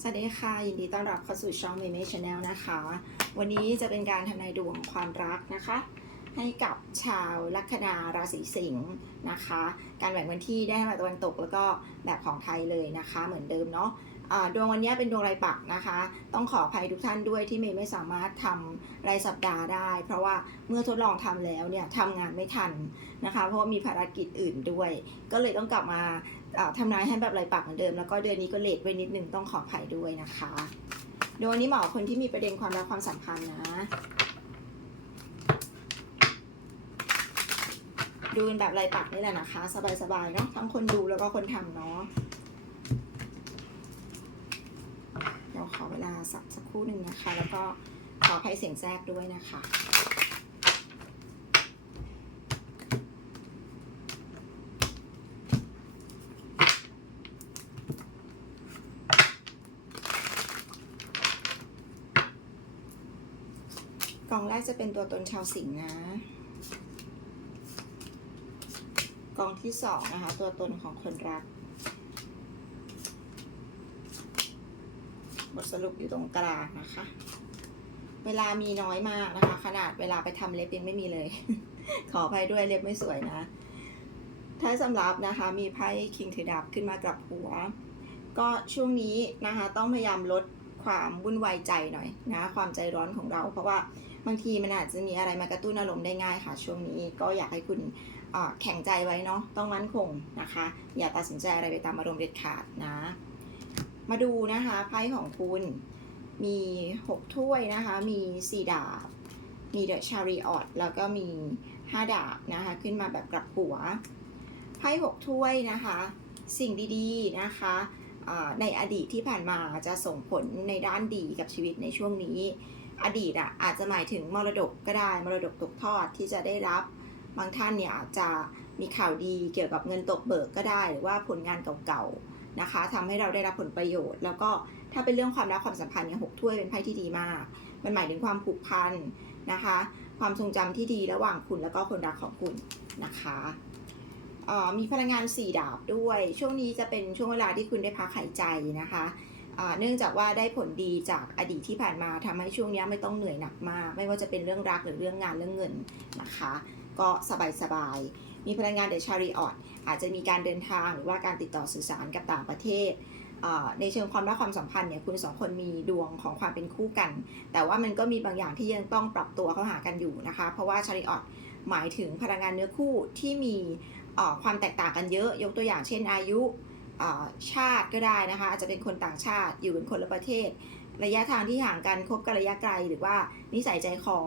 สวัสดีค่ะ ยินดีต้อนรับเข้าสู่ช่อง m ม m ช Channel นะคะ วันนี้จะเป็นการทำนายดวงความรักนะคะ ให้กับชาวลัคนาราศีสิงห์นะคะ การแบ่งวันที่ได้มาตะวันตกแล้วก็แบบของไทยเลยนะคะ เหมือนเดิมเนาะดวงวันนี้เป็นดวงรายปักนะคะ ต้องขออภัยทุกท่านด้วยที่เมย์ไม่สามารถทำรายสัปดาห์ได้ เพราะว่าเมื่อทดลองทำแล้วเนี่ยทำงานไม่ทันนะคะ เพราะว่ามีภารกิจอื่นด้วย ก็เลยต้องกลับมา ทำนายให้แบบรายปักเหมือนเดิม แล้วก็เดือนนี้ก็เลทไว้นิดนึงต้องขออภัยด้วยนะคะ โดยวันนี้เหมาะคนที่มีประเด็นความรักความสัมพันธ์นะ ดูเป็นแบบรายปักนี่แหละนะคะ สบายๆเนาะทั้งคนดูแล้วก็คนทำเนาะเดี๋ยวขอเวลาสักสักครู่หนึ่งนะคะ แล้วก็ขออภัยเสียงแทรกด้วยนะคะ องแรกจะเป็นตัวตนชาวสิงห์นะ กองที่สองนะคะ ตัวตนของคนรัก บทสรุปอยู่ตรงกลางนะคะ เวลามีน้อยมากนะคะ ขนาดเวลาไปทำเล็บยังไม่มีเลย ขออภัยด้วยเล็บไม่สวยนะถ้าสำหรับนะคะมีไพ่คิงถือดาบขึ้นมากับหัว ก็ช่วงนี้นะคะต้องพยายามลดความวุ่นวายใจหน่อยนะความใจร้อนของเรา เพราะว่า บางทีมันอาจจะมีอะไรมากระตุ้นอารมณ์ได้ง่ายค่ะ ช่วงนี้ก็อยากให้คุณแข็งใจไว้เนาะต้องมั่นคงนะคะ อย่าตัดสินใจอะไรไปตามอารมณ์เด็ดขาดนะ มาดูนะคะไพ่ของคุณมี 6 ถ้วยนะคะ มี 4 ดาบ มีเดอะชาริออตแล้วก็มี 5 ดาบนะคะ ขึ้นมาแบบกลับหัว ไพ่ 6 ถ้วยนะคะ สิ่งดีๆนะคะในอดีตที่ผ่านมาจะส่งผลในด้านดีกับชีวิตในช่วงนี้ อดีตอะอาจจะหมายถึงมรดกก็ได้มรดกตกทอดที่จะได้รับบางท่านเนี่ยอาจจะมีข่าวดีเกี่ยวกับเงินตกเบิกก็ได้ หรือว่าผลงานเก่าๆนะคะทำให้เราได้รับผลประโยชน์ แล้วก็ถ้าเป็นเรื่องความรักความสัมพันธ์เนี่ยหกถ้วยเป็นไพ่ที่ดีมาก มันหมายถึงความผูกพันนะคะ ความทรงจำที่ดีระหว่างคุณแล้วก็คนรักของคุณนะคะเอ่อมีพลังงานสี่ดาบด้วย ช่วงนี้จะเป็นช่วงเวลาที่คุณได้พักหายใจนะคะ เนื่องจากว่าได้ผลดีจากอดีตที่ผ่านมาทำให้ช่วงนี้ไม่ต้องเหนื่อยหนักมาก ไม่ว่าจะเป็นเรื่องรักหรือเรื่องงานเรื่องเงินนะคะ ก็สบายๆมีพลังงานเดชาริออตอาจจะมีการเดินทางหรือว่าการติดต่อสื่อสารกับต่างประเทศในเชิงความรักความสัมพันธ์เนี่ยคุณสองคนมีดวงของความเป็นคู่กัน แต่ว่ามันก็มีบางอย่างที่ยังต้องปรับตัวเข้าหากันอยู่นะคะ เพราะว่าชาริออตหมายถึงพลังงานเนื้อคู่ที่มีความแตกต่างกันเยอะ ยกตัวอย่างเช่นอายุ ชาติก็ได้นะคะ อาจจะเป็นคนต่างชาติอยู่เป็นคนละประเทศ ระยะทางที่ห่างกันคบกันระยะไกล หรือว่านิสัยใจคอ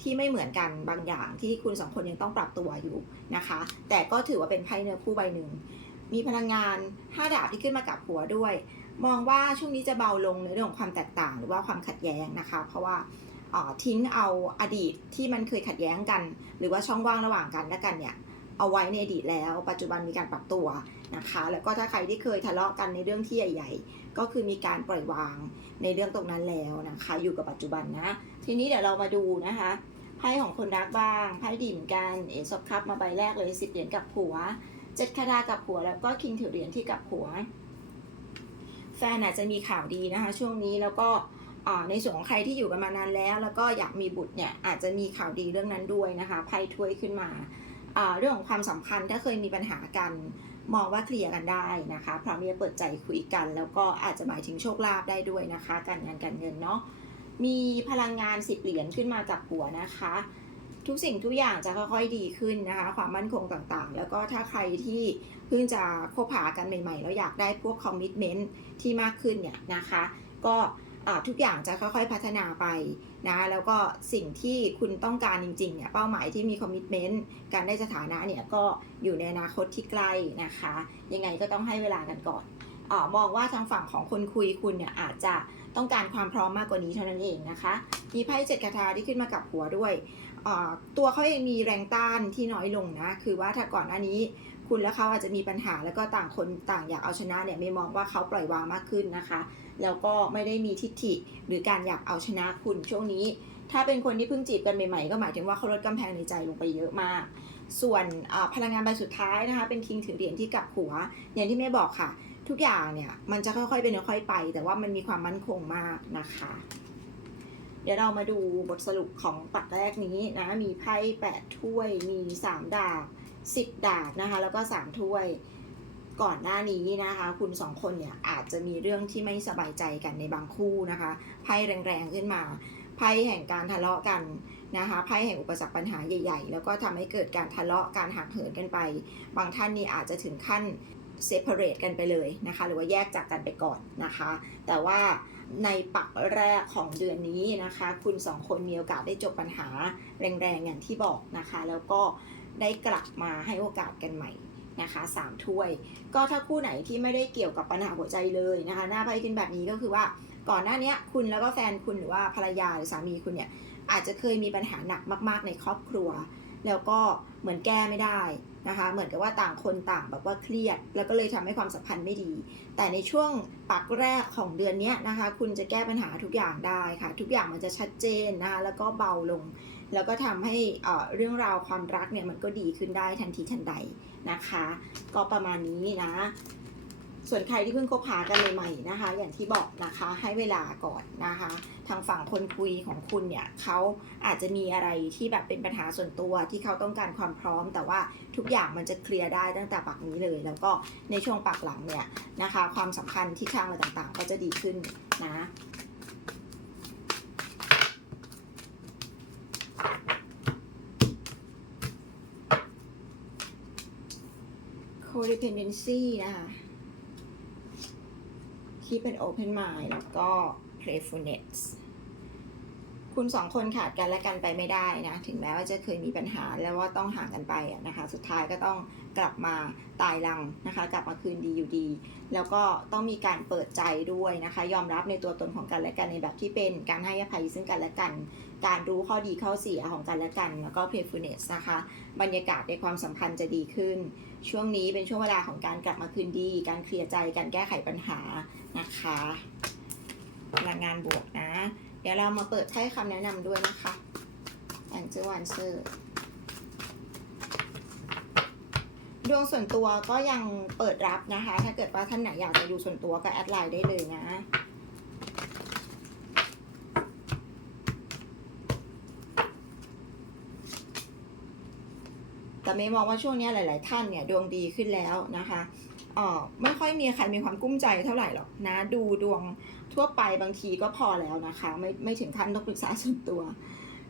ที่ไม่เหมือนกันบางอย่างที่คุณสองคนยังต้องปรับตัวอยู่นะคะ แต่ก็ถือว่าเป็นไพ่เนื้อคู่ใบหนึ่งมีพลังงาน 5 ดาบที่ขึ้นมากับหัวด้วย มองว่าช่วงนี้จะเบาลงในเรื่องของความแตกต่างหรือว่าความขัดแย้งนะคะ เพราะว่าทิ้งเอาอดีตที่มันเคยขัดแย้งกัน หรือว่าช่องว่างระหว่างกันและกันเนี่ย เอาไว้ในอดีตแล้ว ปัจจุบันมีการปรับตัวนะคะ แล้วก็ถ้าใครที่เคยทะเลาะกันในเรื่องที่ใหญ่ ๆ ก็คือมีการปล่อยวางในเรื่องตรงนั้นแล้วนะคะ อยู่กับปัจจุบันนะ ทีนี้เดี๋ยวเรามาดูนะคะไพ่ของคนรักบ้างไพ่ดิ่มกันเอซอบคัพมาใบแรกเลยสิบเหรียญกับหัวเจ็ดคาดากับหัวแล้วก็คิงถือเหรียญที่กับหัว แฟนอาจจะมีข่าวดีนะคะ ช่วงนี้แล้วก็ในส่วนของใครที่อยู่กันมานานแล้ว แล้วก็อยากมีบุตรเนี่ยอาจจะมีข่าวดีเรื่องนั้นด้วยนะคะไพ่ถ้วยขึ้นมา เรื่องของความสัมพันธ์ถ้าเคยมีปัญหากันมองว่าเคลียร์กันได้นะคะพร้อมที่จะเปิดใจคุยกัน แล้วก็อาจจะหมายถึงโชคลาภได้ด้วยนะคะ การงานการเงินเนาะมีพลังงานสิบเหรียญขึ้นมากับหัวนะคะ ทุกสิ่งทุกอย่างจะค่อยๆดีขึ้นนะคะ ความมั่นคงต่างๆ แล้วก็ถ้าใครที่เพิ่งจะคบหากันใหม่ๆ แล้วอยากได้พวกคอมมิชเมนต์ที่มากขึ้นเนี่ยนะคะ ก็ ทุกอย่างจะค่อยๆพัฒนาไปนะแล้วก็สิ่งที่คุณต้องการจริงๆเนี่ยเป้าหมายที่มีคอมมิชเมนต์การได้สถานะเนี่ยก็อยู่ในอนาคตที่ใกล้นะคะ ยังไงก็ต้องให้เวลากันก่อนอมองว่าทางฝั่งของคนคุยคุณเนี่ยอาจจะต้องการความพร้อมมากกว่านี้เท่านั้นเองนะคะมีไพ่เจ็ดคาถาที่ขึ้นมากับหัวด้วยตัวเขาเองมีแรงต้านที่น้อยลงนะ คือว่าถ้าก่อนหน้านี้ คุณและเขาอาจจะมีปัญหาแล้วก็ต่างคนต่างอยากเอาชนะเนี่ยไม่มองว่าเขาปล่อยวางมากขึ้นนะคะ แล้วก็ไม่ได้มีทิฏฐิหรือการอยากเอาชนะคุณช่วงนี้ ถ้าเป็นคนที่เพิ่งจีบกันใหม่ๆ ก็หมายถึงว่าเขาลดกำแพงในใจลงไปเยอะมาก ส่วนพลังงานใบสุดท้ายนะคะเป็นคิงถือเหรียญที่กับหัว อย่างที่แม่บอกค่ะ ทุกอย่างเนี่ยมันจะค่อยๆเป็นค่อยๆไป แต่ว่ามันมีความมั่นคงมากนะคะเดี๋ยวเรามาดูบทสรุปของปักแรกนี้นะ มีไพ่แปดถ้วย มีสามดาบ สิบดาบนะคะ แล้วก็สามถ้วย ก่อนหน้านี้นะคะ คุณสองคนเนี่ยอาจจะมีเรื่องที่ไม่สบายใจกันในบางคู่นะคะไพ่แรงๆขึ้นมาไพ่แห่งการทะเลาะกันนะคะไพ่แห่งอุปสรรคปัญหาใหญ่ ๆ แล้วก็ทำให้เกิดการทะเลาะการหักเหินกันไป บางท่านนี่อาจจะถึงขั้น separate กันไปเลยนะคะ หรือว่าแยกจากกันไปก่อนนะคะ แต่ว่าในปักแรกของเดือนนี้นะคะ คุณสองคนมีโอกาสได้จบปัญหาแรงๆอย่างที่บอกนะคะ แล้วก็ ได้กลับมาให้โอกาสกันใหม่นะคะสามถ้วย ก็ถ้าคู่ไหนที่ไม่ได้เกี่ยวกับปัญหาหัวใจเลยนะคะ หน้าไพ่ขึ้นแบบนี้ก็คือว่าก่อนหน้านี้คุณแล้วก็แฟนคุณหรือว่าภรรยาหรือสามีคุณเนี่ยอาจจะเคยมีปัญหาหนักมาก ๆ ในครอบครัว แล้วก็เหมือนแก้ไม่ได้นะคะ เหมือนกับว่าต่างคนต่างแบบว่าเครียด แล้วก็เลยทำให้ความสัมพันธ์ไม่ดี แต่ในช่วงปักแรกของเดือนนี้นะคะ คุณจะแก้ปัญหาทุกอย่างได้ค่ะ ทุกอย่างมันจะชัดเจนนะคะแล้วก็เบาลง แล้วก็ทำให้เรื่องราวความรักเนี่ยมันก็ดีขึ้นได้ทันทีทันใดนะคะ ก็ประมาณนี้นะ ส่วนใครที่เพิ่งคบหากันใหม่ๆนะคะ อย่างที่บอกนะคะให้เวลาก่อนนะคะ ทางฝั่งคนคุยของคุณเนี่ยเขาอาจจะมีอะไรที่แบบเป็นปัญหาส่วนตัวที่เขาต้องการความพร้อม แต่ว่าทุกอย่างมันจะเคลียร์ได้ตั้งแต่ปักนี้เลย แล้วก็ในช่วงปักหลังเนี่ยนะคะ ความสัมพันธ์ที่ทางอะไรต่างๆ ก็จะดีขึ้นนะ dependency นะคะ ที่เป็น open mind แล้วก็ playfulness คุณสองคนขาดกันและกันไปไม่ได้นะ ถึงแม้ว่าจะเคยมีปัญหาแล้วว่าต้องห่างกันไปนะคะ สุดท้ายก็ต้องกลับมาตายรังนะคะ กลับมาคืนดีอยู่ดี แล้วก็ต้องมีการเปิดใจด้วยนะคะ ยอมรับในตัวตนของกันและกันในแบบที่เป็นการให้อภัยซึ่งกันและกัน การรู้ข้อดีข้อเสียของกันและกัน แล้วก็ playfulness นะคะ บรรยากาศในความสัมพันธ์จะดีขึ้น ช่วงนี้เป็นช่วงเวลาของการกลับมาคืนดี การเคลียร์ใจ การแก้ไขปัญหานะคะพลังงานบวกนะ เดี๋ยวเรามาเปิดไพ่คำแนะนำด้วยนะคะ Angel Answer ดวงส่วนตัวก็ยังเปิดรับนะคะ ถ้าเกิดว่าท่านไหนอยากจะดูส่วนตัวก็แอดไลน์ได้เลยนะ แต่เมย์มองว่าช่วงนี้หลาย ๆ ท่านเนี่ยดวงดีขึ้นแล้วนะคะเออไม่ค่อยมีใครมีความกุ้มใจเท่าไหร่หรอกนะ ดูดวงทั่วไปบางทีก็พอแล้วนะคะ ไม่ไม่ถึงขั้นต้องปรึกษาส่วนตัว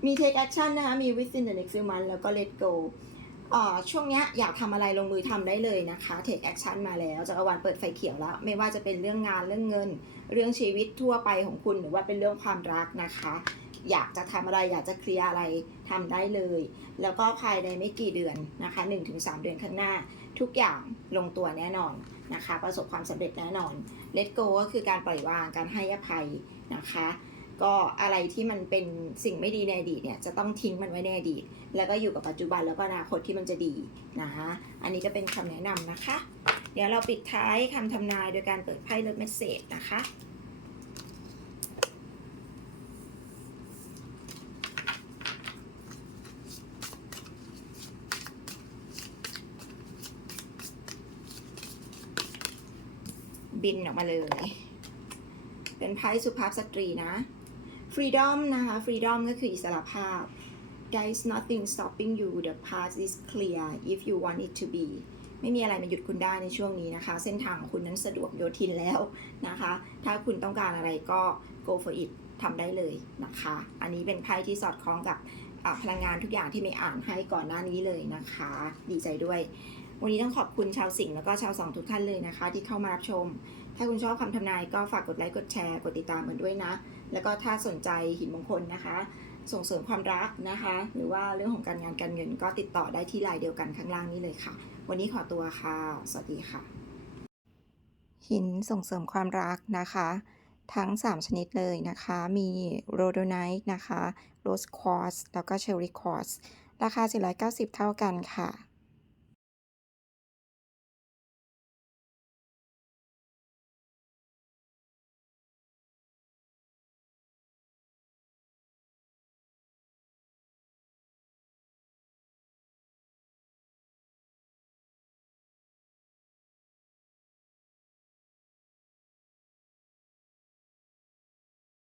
มี take action นะคะ มี within the next few months แล้วก็ let go ออช่วงนี้อยากทำอะไรลงมือทำได้เลยนะคะ take action มาแล้วจักรวาลเปิดไฟเขียวแล้ว ไม่ว่าจะเป็นเรื่องงานเรื่องเงิน เรื่องชีวิตทั่วไปของคุณหรือว่าเป็นเรื่องความรักนะคะ อยากจะทำอะไรอยากจะเคลียร์อะไรทำได้เลย แล้วก็ภายในไม่กี่เดือนนะคะ 1-3 เดือนข้างหน้า ทุกอย่างลงตัวแน่นอนนะคะ ประสบความสำเร็จแน่นอน let go ก็คือการปล่อยวางการให้อภัยนะคะ ก็อะไรที่มันเป็นสิ่งไม่ดีในอดีตเนี่ยจะต้องทิ้งมันไว้ในอดีต แล้วก็อยู่กับปัจจุบันแล้วก็อนาคตที่มันจะดีนะคะอันนี้ก็เป็นคำแนะนำนะคะ เดี๋ยวเราปิดท้ายคำทำนายโดยการเปิดไพ่เลิฟเมสเซจนะคะ บินออกมาเลย เป็นไพ่สุภาพสตรีนะ freedom นะคะ freedom ก็คืออิสระภาพ there is nothing stopping you the path is clear if you want it to be ไม่มีอะไรมาหยุดคุณได้ในช่วงนี้นะคะ เส้นทางของคุณนั้นสะดวกโยทินแล้วนะคะ ถ้าคุณต้องการอะไรก็ go for it ทำได้เลยนะคะ อันนี้เป็นไพ่ที่สอดคล้องกับพลังงานทุกอย่างที่ไม่อ่านให้ก่อนหน้านี้เลยนะคะ ดีใจด้วย วันนี้ต้องขอบคุณชาวสิงห์แล้วก็ชาวสองทุกท่านเลยนะคะ ที่เข้ามารับชม ถ้าคุณชอบคำทำนายก็ฝากกดไลค์กดแชร์กดติดตามกันด้วยนะ แล้วก็ถ้าสนใจหินมงคลนะคะ ส่งเสริมความรักนะคะ หรือว่าเรื่องของการงานการเงินก็ติดต่อได้ที่ไลน์เดียวกันข้างล่างนี้เลยค่ะ วันนี้ขอตัวค่ะ สวัสดีค่ะ หินส่งเสริมความรักนะคะ ทั้ง 3 ชนิดเลยนะคะ มีโรโดไนท์นะคะโรสควอสแล้วก็เชอริควอสราคา 490 เท่ากันค่ะ